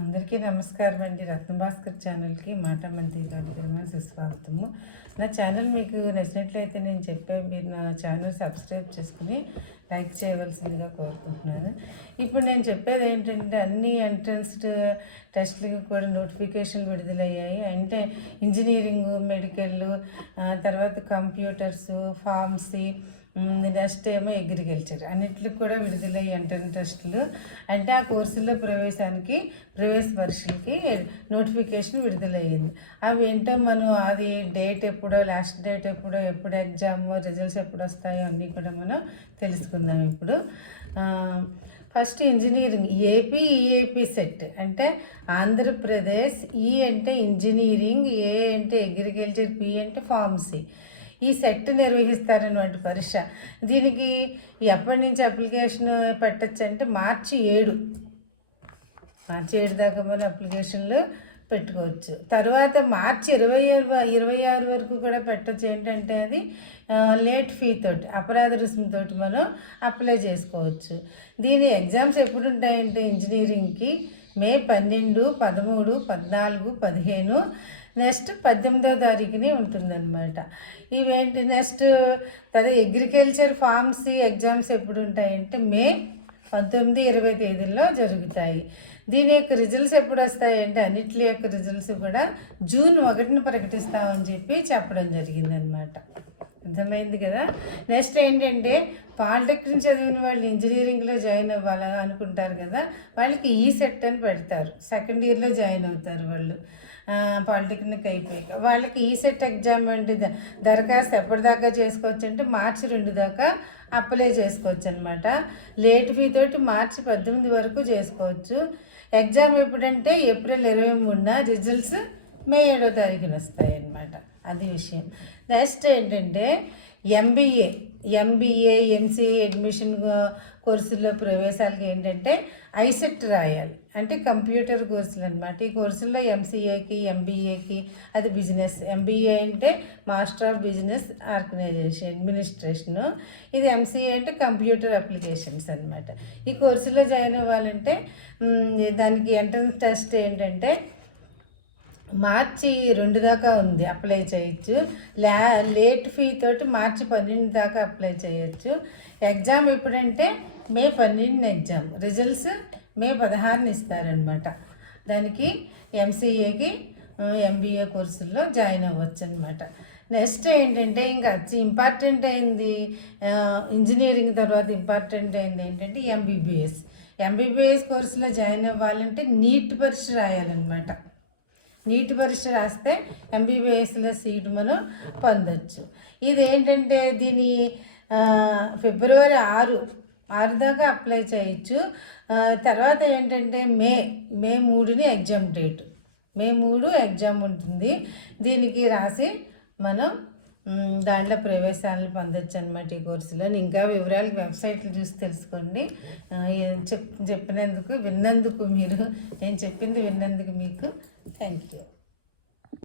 అందరికీ నమస్కారం అండి. రత్నభాస్కర్ ఛానల్కి మాట మంత్రి కార్యక్రమం సుస్వాగతము. నా ఛానల్ మీకు నచ్చినట్లయితే నేను చెప్పే మీరు నా ఛానల్ సబ్స్క్రైబ్ చేసుకుని లైక్ చేయవలసిందిగా కోరుకుంటున్నాను. ఇప్పుడు నేను చెప్పేది ఏంటంటే అన్ని ఎంట్రన్స్ టెస్ట్లకి కూడా నోటిఫికేషన్లు విడుదలయ్యాయి. అంటే ఇంజనీరింగ్ మెడికల్ తర్వాత కంప్యూటర్స్ ఫార్మసీ నెక్స్ట్ ఏమో అగ్రికల్చర్. అన్నిటికి కూడా విడుదలయ్యి ఎంట్రన్స్ టెస్టులు అంటే ఆ కోర్సుల్లో ప్రవేశానికి ప్రవేశ పరీక్షలకి నోటిఫికేషన్ విడుదలయ్యింది. అవి ఏంటో మనం అది డేట్ ఎప్పుడో లాస్ట్ డేట్ ఎప్పుడో ఎప్పుడు ఎగ్జామ్ రిజల్ట్స్ ఎప్పుడు వస్తాయో అన్నీ కూడా మనం తెలుసుకుందాం ఇప్పుడు. First engineering AP EAP CET. అంటే ఆంధ్రప్రదేశ్ ఈ అంటే ఇంజనీరింగ్ ఏ అంటే అగ్రికల్చర్ పి అంటే ఫార్మసీ. ఈ సెట్ నిర్వహిస్తారన్నమాట పరీక్ష దీనికి ఎప్పటి నుంచి అప్లికేషన్ పెట్టచ్చు అంటే మార్చి ఏడు. మార్చి ఏడు దాకా మనం అప్లికేషన్లు పెట్టుకోవచ్చు. తర్వాత మార్చి ఇరవై ఇరవై ఆరు వరకు కూడా పెట్టచ్చు. ఏంటంటే అది లేట్ ఫీ తోటి అపరాధ రుసుముతో మనం అప్లై చేసుకోవచ్చు. దీని ఎగ్జామ్స్ ఎప్పుడు ఉంటాయంటే ఇంజనీరింగ్కి? మే పన్నెండు పదమూడు పద్నాలుగు పదిహేను నెక్స్ట్ పద్దెనిమిదవ తారీఖుని ఉంటుందన్నమాట. ఇవేంటి నెక్స్ట్? అదే అగ్రికల్చర్ ఫార్మసీ ఎగ్జామ్స్ ఎప్పుడు ఉంటాయంటే మే పంతొమ్మిది ఇరవై తేదీల్లో జరుగుతాయి. దీని యొక్క రిజల్ట్స్ ఎప్పుడు వస్తాయంటే అన్నిటి యొక్క రిజల్ట్స్ కూడా జూన్ ఒకటిని ప్రకటిస్తామని చెప్పి చెప్పడం జరిగిందనమాట అర్థమైంది కదా? నెక్స్ట్ ఏంటంటే పాలిటెక్నిక్ చదివిన వాళ్ళు ఇంజనీరింగ్లో జాయిన్ అవ్వాలి అనుకుంటారు కదా? వాళ్ళకి ఈ సెట్ అని పెడతారు. సెకండ్ ఇయర్లో జాయిన్ అవుతారు వాళ్ళు. పాలిటెక్నిక్ అయిపోయాక. వాళ్ళకి ఈ సెట్ ఎగ్జామ్ అంటే దరఖాస్తు ఎప్పటిదాకా చేసుకోవచ్చు అంటే మార్చి రెండు దాకా అప్లై చేసుకోవచ్చు అనమాట లేట్ ఫీ తోటి మార్చి పద్దెనిమిది వరకు చేసుకోవచ్చు. ఎగ్జామ్ ఎప్పుడంటే ఏప్రిల్ ఇరవై మూడున రిజల్ట్స్ మే ఏడో తారీఖున వస్తాయి. అది విషయం. నెక్స్ట్ ఏంటంటే ఎంబీఏ ఎంబీఏ ఎంసీఏ అడ్మిషన్ కోర్సుల్లో ప్రవేశాలకి ఏంటంటే ఐసెట్ రాయాలి. అంటే కంప్యూటర్ కోర్సులు అనమాట ఈ కోర్సుల్లో ఎంసీఏకి ఎంబీఏకి అది బిజినెస్. ఎంబీఏ అంటే master of business organization administration. ఇది ఎంసీఏ అంటే కంప్యూటర్ అప్లికేషన్స్ అనమాట ఈ కోర్సులో జాయిన్ అవ్వాలంటే దానికి ఎంట్రన్స్ టెస్ట్ ఏంటంటే మార్చి రెండు దాకా ఉంది అప్లై చేయొచ్చు. లే లేట్ ఫీ తోటి మార్చి పన్నెండు దాకా అప్లై చేయొచ్చు. ఎగ్జామ్ ఎప్పుడంటే మే పన్నెండున ఎగ్జామ్. రిజల్ట్స్ మే పదహారున ఇస్తారనమాట దానికి ఎంసీఏకి ఎంబీఏ కోర్సుల్లో జాయిన్ అవ్వచ్చు అనమాట నెక్స్ట్ ఏంటంటే ఇంకా ఇంపార్టెంట్ అయింది ఇంజనీరింగ్ తర్వాత ఇంపార్టెంట్ అయింది ఏంటంటే ఎంబీబీఎస్. ఎంబీబీఎస్ కోర్సులో జాయిన్ అవ్వాలంటే నీట్ పరీక్ష రాయాలన్నమాట. నీటి పరీక్ష రాస్తే ఎంబీబీఎస్లో సీట్ మనం పొందొచ్చు. ఇది ఏంటంటే దీని ఫిబ్రవరి ఆరు ఆరు దాకా అప్లై చేయొచ్చు. తర్వాత ఏంటంటే మే మే మూడుని ఎగ్జామ్ డేట్ మే మూడు ఎగ్జామ్ ఉంటుంది. దీనికి రాసి మనం దాంట్లో ప్రవేశాలను పొందొచ్చు అనమాట ఈ కోర్సులో. ఇంకా వివరాలు వెబ్సైట్లు చూసి తెలుసుకోండి. చెప్ చెప్పినందుకు విన్నందుకు మీరు నేను చెప్పింది విన్నందుకు మీకు థ్యాంక్ యూ.